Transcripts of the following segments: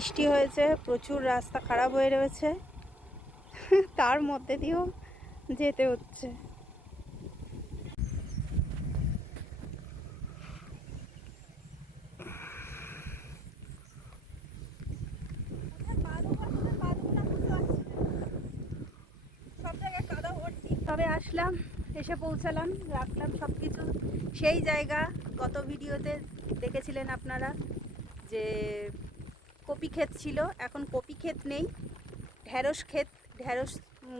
বৃষ্টি হয়েছে, প্রচুর রাস্তা খারাপ হয়ে রয়েছে। তার মধ্যে দিয়েও যেতে হচ্ছে। তবে আসলাম, এসে পৌঁছালাম, রাখলাম সব কিছু সেই জায়গা, গত ভিডিওতে দেখেছিলেন আপনারা যে কপি ক্ষেত ছিল, এখন কপি ক্ষেত নেই। ঢ্যাঁড়স ক্ষেত ঢ্যাঁড়স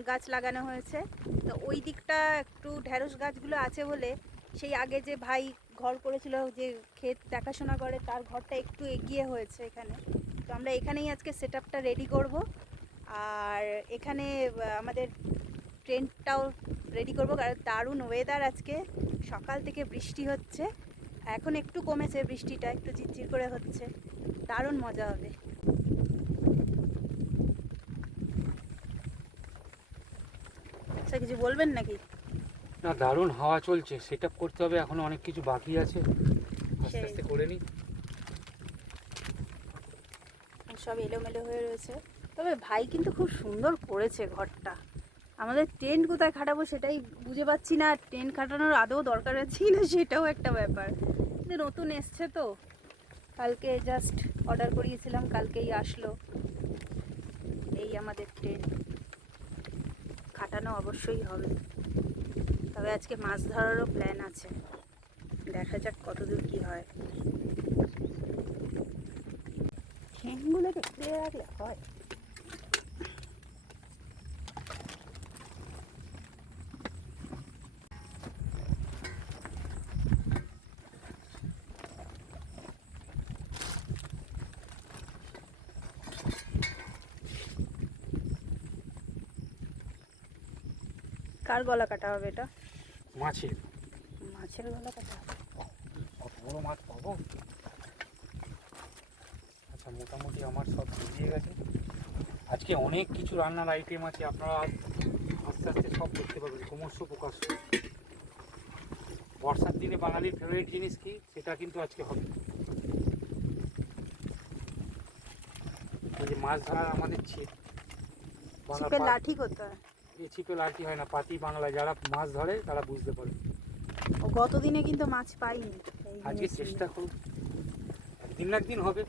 গাছ লাগানো হয়েছে। তো ওই দিকটা একটু ঢ্যাঁড়স গাছগুলো আছে বলে সেই আগে যে ভাই ঘর করেছিল, যে ক্ষেত দেখাশোনা করে, তার ঘরটা একটু এগিয়ে হয়েছে এখানে। তো আমরা এখানেই আজকে সেট আপটা রেডি করব। আর এখানে আমাদের ট্রেনটাও রেডি করব, কারণ দারুণ ওয়েদার আজকে। সকাল থেকে বৃষ্টি হচ্ছে। এখন একটু কমেছে বৃষ্টিটা, একটু ঝিরঝির করে হচ্ছে। দারুণ মজা হবে। আচ্ছা কিছু বলবেন নাকি? না দারুণ হাওয়া চলছে। সেট আপ করতে হবে এখনও অনেক কিছু বাকি আছে। আস্তে আস্তে করে নিই সব এলোমেলো হয়ে রয়েছে। তবে ভাই কিন্তু খুব সুন্দর করেছে ঘরটা। আমাদের টেন্ট কোথায় খাটাবো সেটাই বুঝে পাচ্ছি না। টেন্ট খাটানোর আদৌ দরকার আছে না সেটাও একটা ব্যাপার। কিন্তু নতুন এসছে তো। কালকে জাস্ট অর্ডার করিয়েছিলাম কালকেই আসলো। এই আমাদের টেন্ট খাটানো অবশ্যই হবে। তবে আজকে মাছ ধরারও প্ল্যান আছে। দেখা যাক কতদূর কি হয়। ঠ্যাংগুলোকে দেখতে রাখলে হয়। কার গলা কাটা হবে এটা? মাছের। মাছের গলা কাটা হবে? কত বড় মাছ পাবো? আচ্ছা মোটামুটি আমার সব বেরিয়ে গেছে। আজকে অনেক কিছু রান্নার আইটেম আছে আপনারা আস্তে আস্তে সব দেখতে পাবেন ক্রমশ প্রকাশ। বর্ষার দিনে বাঙালির ফেভারিট জিনিস কি? সেটা কিন্তু আজকে হবে। ওই যে মাছ ধরার আমাদের ছিপ লাঠি করতে হয় ছিপে লাঠি হয় না পাতি বাংলা যারা মাছ ধরে তারা বুঝতে পারে। গতদিনে কিন্তু মাছ পাইনি। আজকে চেষ্টা করুন একদিন না একদিন হবে।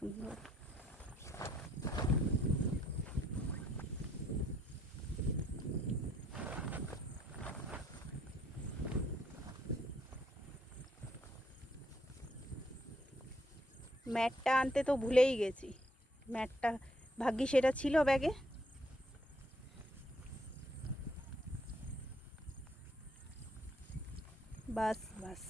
সুন্দর। ম্যাটটা আনতে তো ভুলেই গেছি। ম্যাটটা ভাগ্যি সেটা ছিল ব্যাগে। বাস বাস।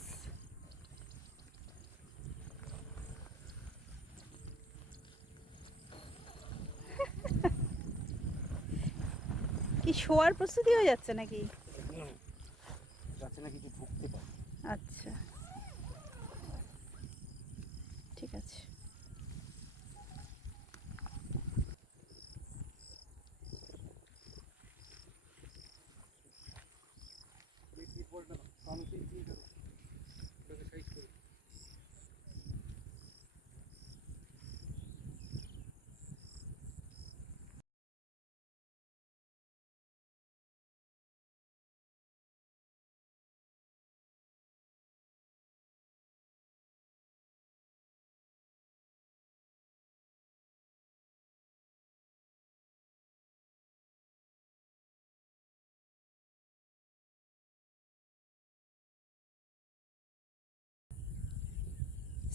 শোয়ার প্রস্তুতি হয়ে যাচ্ছে নাকি? যাচ্ছে নাকি কিছু ঢুকতে পারে। আচ্ছা। ঠিক আছে।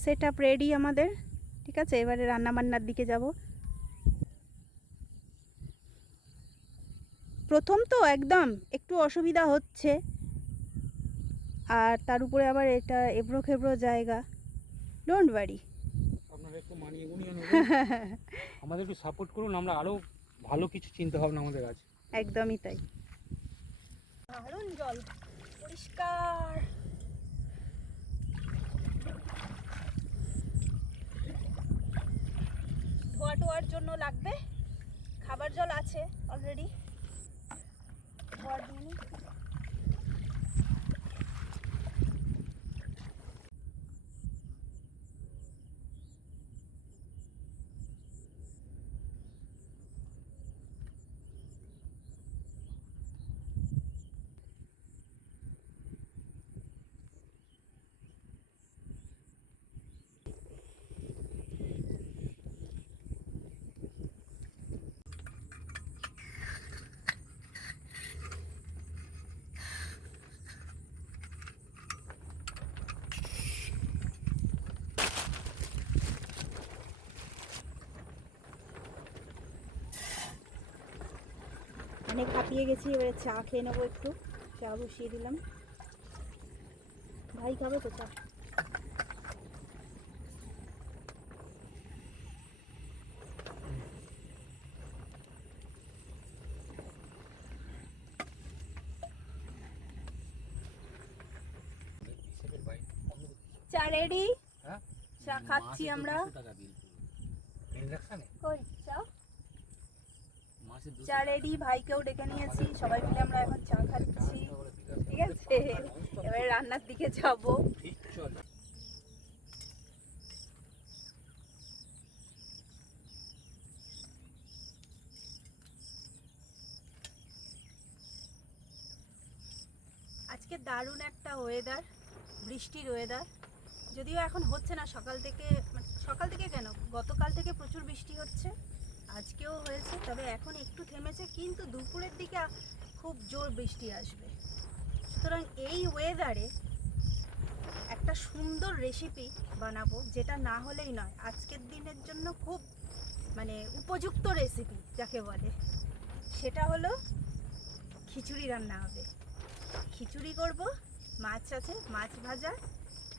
সেট আপ রেডি আমাদের ঠিক আছে? এবারে রান্না বান্নার দিকে যাব। প্রথম তো একদম একটু অসুবিধা হচ্ছে। আর তার উপরে আবার এটা এবড়ো খেবড়ো জায়গা। ডোন্ট ওয়ারি আপনারা একটু মানিয়ে গুনিয়ে আমাদের একটু সাপোর্ট করুন আমরা আরও ভালো কিছু চিন্তা ভাবনা আমাদের আছে একদমই তাই। দারুণ জল পরিষ্কার। ধোয়া টোয়ার জন্য লাগবে। খাবার জল আছে অলরেডি ধোয়ার জন্য অনেক হাঁপিয়ে গেছি এবারে চা খেয়ে নেব একটু। চা বসিয়ে দিলাম। ভাই খাবে তো চা? চা রেডি হ্যাঁ। চা খাচ্ছি আমরা। কই? চা চা রেডি ভাইকেও ডেকে নিয়েছি সবাই মিলে আমরা এখন চা খাচ্ছি। ঠিক আছে? এবারে রান্নার দিকে যাব। আজকে দারুণ একটা ওয়েদার বৃষ্টির ওয়েদার যদিও এখন হচ্ছে না সকাল থেকে মানে সকাল থেকে কেন? গতকাল থেকে প্রচুর বৃষ্টি হচ্ছে। আজকেও হয়েছে, তবে এখন একটু থেমেছে, কিন্তু দুপুরের দিকে খুব জোর বৃষ্টি আসবে। সুতরাং এই ওয়েদারে একটা সুন্দর রেসিপি বানাবো, যেটা না হলেই নয়, আজকের দিনের জন্য খুব মানে উপযুক্ত রেসিপি যাকে বলে। সেটা হলো, খিচুড়ি রান্না হবে। খিচুড়ি করব, মাছ আছে, মাছ ভাজা,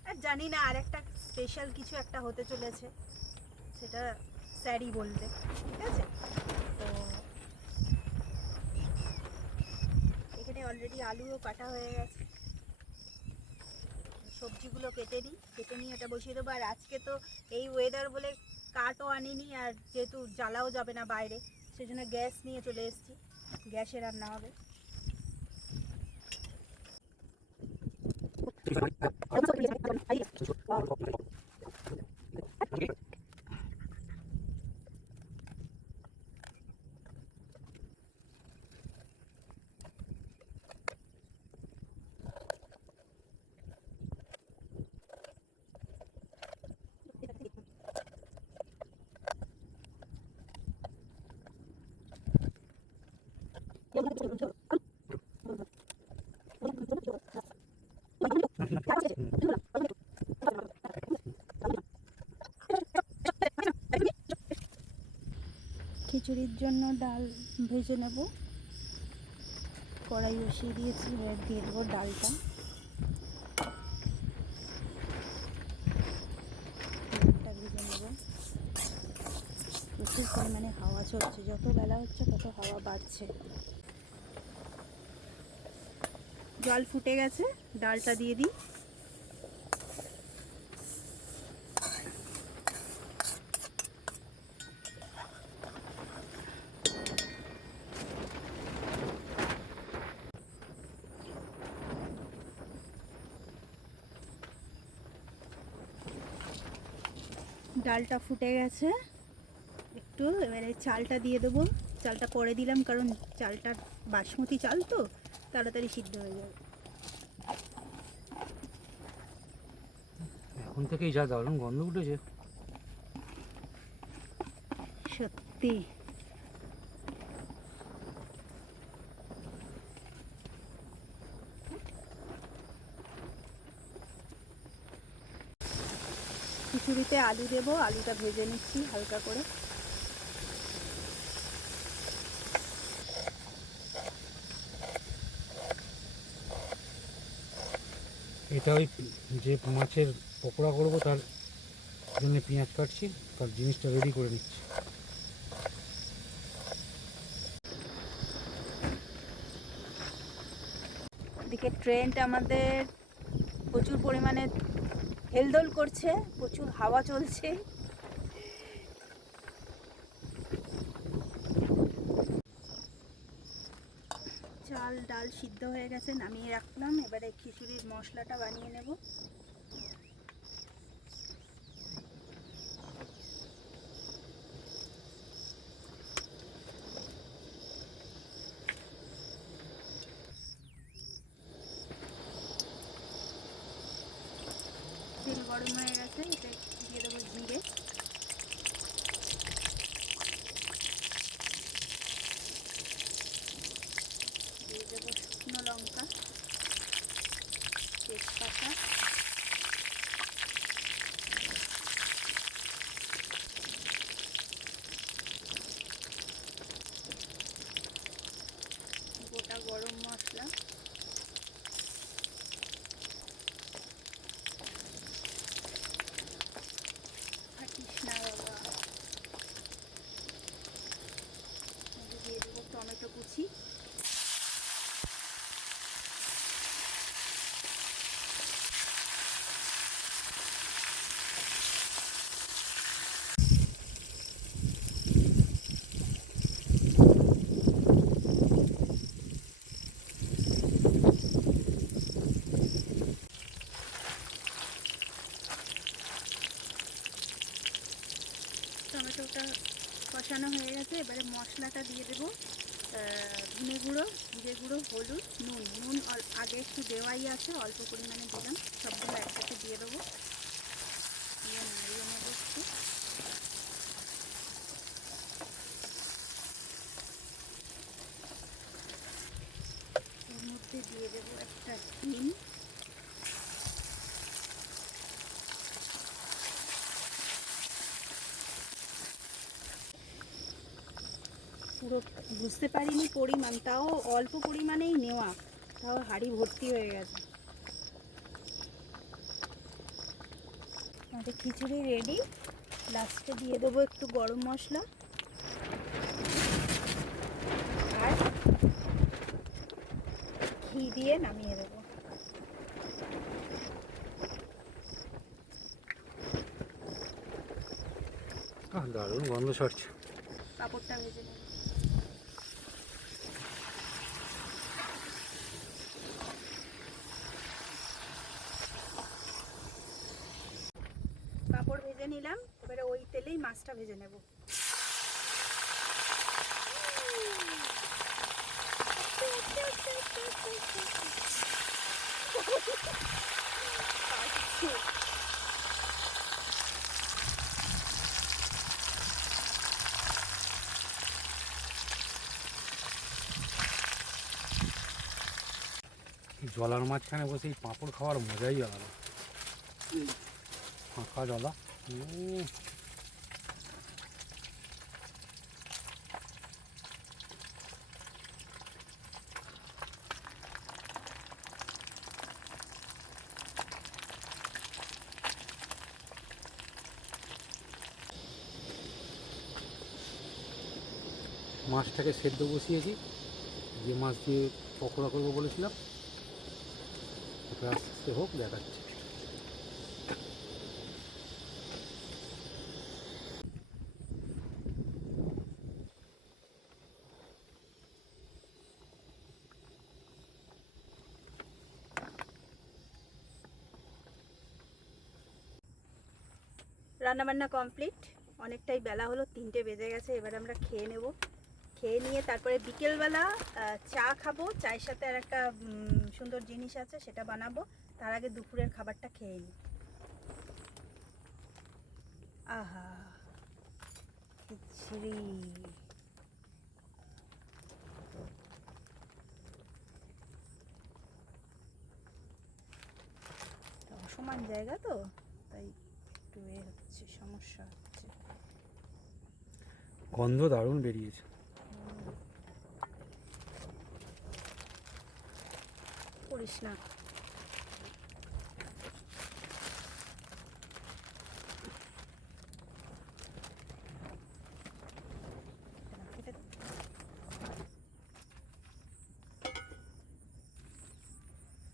আর জানি না আর একটা স্পেশাল কিছু একটা হতে চলেছে। সেটা স্যারই বলবে, ঠিক আছে? তো এখানে অলরেডি আলুও কাটা হয়ে গেছে। সবজিগুলো কেটে নিই, কেটে নিয়ে এটা বসিয়ে দেবো। আর আজকে তো এই ওয়েদার বলে কাঠও আনিনি, আর যেহেতু জ্বালাও যাবে না বাইরে, সেজন্য গ্যাস নিয়ে চলে এসেছি। গ্যাসে রান্না হবে। খিচুড়ির জন্য ডাল ভেজে নেব। কড়াই বসিয়ে দিয়েছি দিয়ে দেবো ডালটা ভেজে নেব। প্রচুর পরিমাণে হাওয়া চলছে, যত বেলা হচ্ছে তত হাওয়া বাড়ছে। জল ফুটে গেছে, ডালটা দিয়ে দিই। ডালটা ফুটে গেছে। একটু এবারে চালটা দিয়ে দেবো। চালটা পরে দিলাম, কারণ চালটা বাসমতি চাল তো। তাড়াতাড়ি সিদ্ধ হয়ে যাবে। এখন থেকেই যা দারুণ গন্ধ উঠেছে। সত্যি। খিচুড়িতে আলু দেবো আলুটা ভেজে নিচ্ছি হালকা করে। এটা ওই যে মাছের পকোড়া করব তার জন্য পেঁয়াজ কাটছি, তার জিনিসটা রেডি করে নিচ্ছি। এদিকে ট্রেনটা আমাদের প্রচুর পরিমাণে হেলদোল করছে, প্রচুর হাওয়া চলছে চাল ডাল সিদ্ধ হয়ে গেছে নামিয়ে রাখলাম। এবারে খিচুড়ির মশলাটা বানিয়ে নেব তেল গরম হয়ে গেছে এতে দিয়ে দেবো জিরে দিয়ে দেবো শুকনো লঙ্কা তেজপাতা গোটা গরম মশলা থাকিস না বাবা মধ্যে দিয়ে দেবো টমেটো কুচি টমেটোটা কষানো হয়ে গেছে। এবারে মশলাটা দিয়ে দেবো ধনে গুঁড়ো, জিরে গুঁড়ো, হলুদ, নুন। নুন আগে একটু দেওয়াই আছে, অল্প পরিমাণে দিলাম। সবগুলো একসাথে দিয়ে দেবো দিয়ে নাড়িয়ে নেব একটু এর মধ্যে দিয়ে দেবো একটা ডিম পুরো বুঝতে পারিনি পরিমাণ তাও অল্প পরিমাণেই নেওয়া। তাও হাঁড়ি ভর্তি হয়ে গেছে। আমাদের খিচুড়ি রেডি লাস্টে দিয়ে দেবো একটু গরম মশলা। আর ঘি দিয়ে নামিয়ে দেবো। দারুণ গন্ধ ছাড়ছে। কাপড়টা ভেজে নেব কাপড় ভেজে নিলাম এবারে ওই তেলেই মাছটা ভেজে নেব জলার মাঝখানে বসে এই পাঁপড় খাওয়ার মজাই আলাদা। ফাঁকা জলা মাছটাকে সেদ্ধ বসিয়েছি যে মাছ দিয়ে পকোড়া করব বলেছিলাম আস্তে হোক, দেখাচ্ছি। রান্নাবান্না কমপ্লিট। অনেকটাই বেলা হলো, তিনটে বেজে গেছে, এবার আমরা খেয়ে নেব। খেয়ে নিয়ে তারপরে বিকেলবেলা চা খাব, চায়ের সাথে আর একটা সুন্দর জিনিস আছে, সেটা বানাবো। তার আগে দুপুরের খাবারটা খেয়ে নিই। আহা, খিচড়ি। অসমান জায়গা তো, তাই একটু এ হচ্ছে, সমস্যা হচ্ছে। গন্ধ দারুণ বেরিয়েছে। করিস না।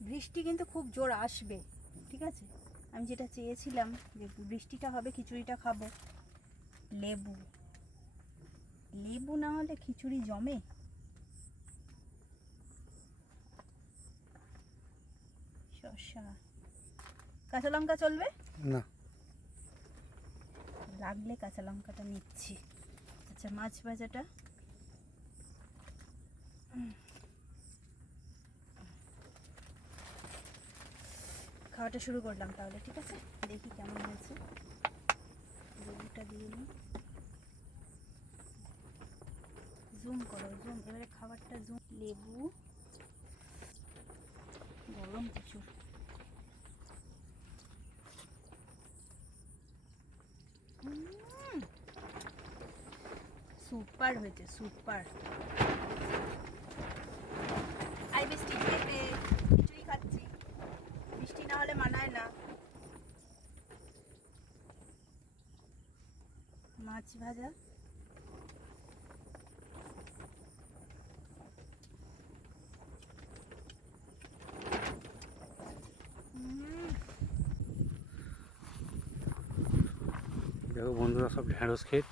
বৃষ্টি কিন্তু খুব জোর আসবে, ঠিক আছে? আমি যেটা চেয়েছিলাম যে বৃষ্টিটা হবে, খিচুড়িটা খাব। লেবু। লেবু না হলে খিচুড়ি জমে? শসা কাঁচা লঙ্কা চলবে? না। লাগলে কাঁচা লঙ্কাটা নিচ্ছি। আচ্ছা মাছ ভাজাটা? খাওয়াটা শুরু করলাম তাহলে ঠিক আছে? দেখি কেমন হয়েছে। লেবুটা দিয়ে নিই। জুম করো জুম। এবারে খাবারটা জুম। লেবু। গরম প্রচুর সুপার হয়েছে, সুপার। আই মিষ্টি খেতে। খিচুড়ি খাচ্ছি। মিষ্টি না হলে মানায় না। মাছ ভাজা? দেখো, বন্ধুরা সব ঢেঁড়স ক্ষেত।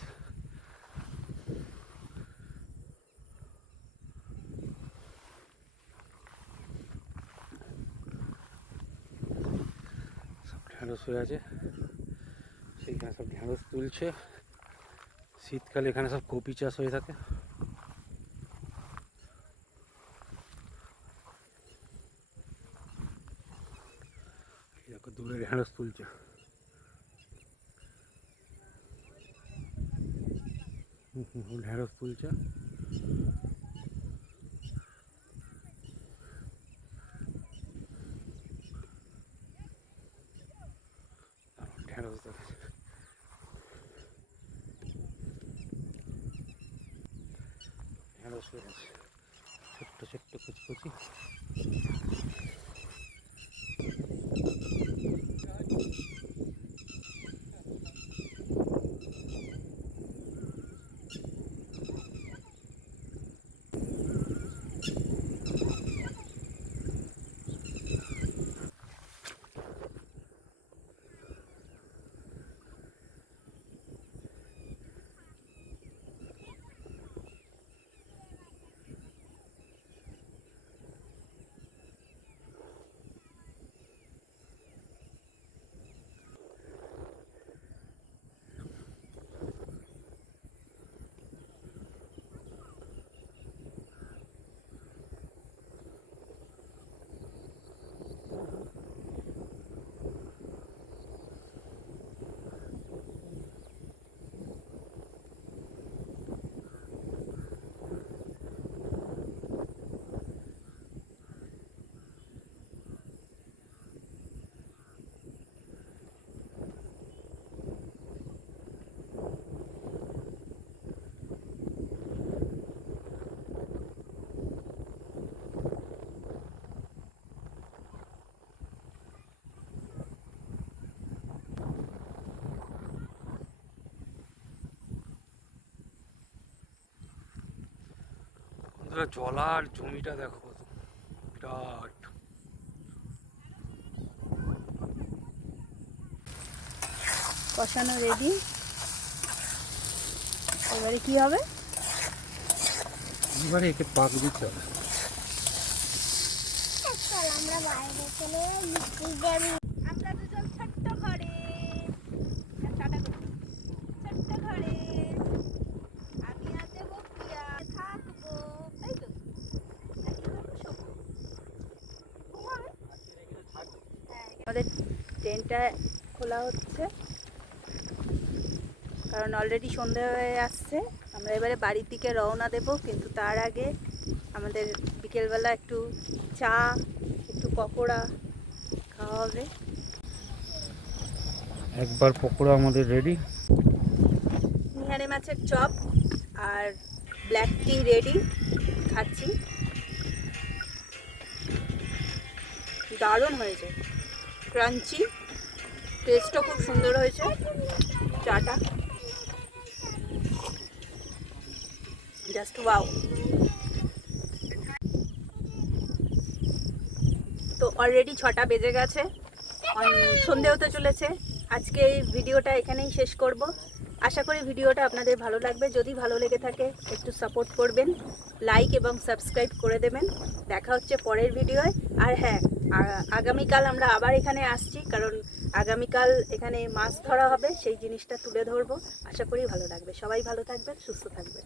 সব ঢেঁড়স হয়ে আছে। সেইখানে সব ঢেঁড়স তুলছে। শীতকালে এখানে সব কপি চাষ হয়ে থাকে। এই দেখো, দূরে ঢেঁড়স তুলছে। ঢেঁড়স তুলছে। ঢেঁড়স দেখাচ্ছে ঢেঁড়স ছোট্ট ছোট্ট কুচি জলার জমিটা দেখো বিরাট। কষানো রেডি এবারে কি হবে? এবারে একে পাক দিতে হবে। আমরা বাইরে চলে আমাদের ট্রেনটা খোলা হচ্ছে। কারণ অলরেডি সন্ধে হয়ে আসছে। আমরা এবারে বাড়ির দিকে রওনা দেব কিন্তু তার আগে আমাদের বিকেলবেলা একটু চা একটু পকোড়া খাওয়া হবে। একবার পকোড়া আমাদের রেডি নিহারে মাছের চপ আর ব্ল্যাক টি রেডি খাচ্ছি। দারুণ হয়েছে। ক্রাঞ্চি। টেস্টও খুব সুন্দর হয়েছে। চাটা। জাস্ট ওয়াও তো অলরেডি ছটা বেজে গেছে। সন্ধে হতে চলেছে। আজকে এই ভিডিওটা এখানেই শেষ করব। আশা করি ভিডিওটা আপনাদের ভালো লাগবে। যদি ভালো লেগে থাকে, একটু সাপোর্ট করবেন। লাইক এবং সাবস্ক্রাইব করে দেবেন। দেখা হচ্ছে পরের ভিডিওয়। আর হ্যাঁ আগামীকাল আমরা আবার এখানে আসছি, কারণ আগামীকাল এখানে মাছ ধরা হবে, সেই জিনিসটা তুলে ধরবো। আশা করি ভালো লাগবে। সবাই ভালো থাকবেন, সুস্থ থাকবেন।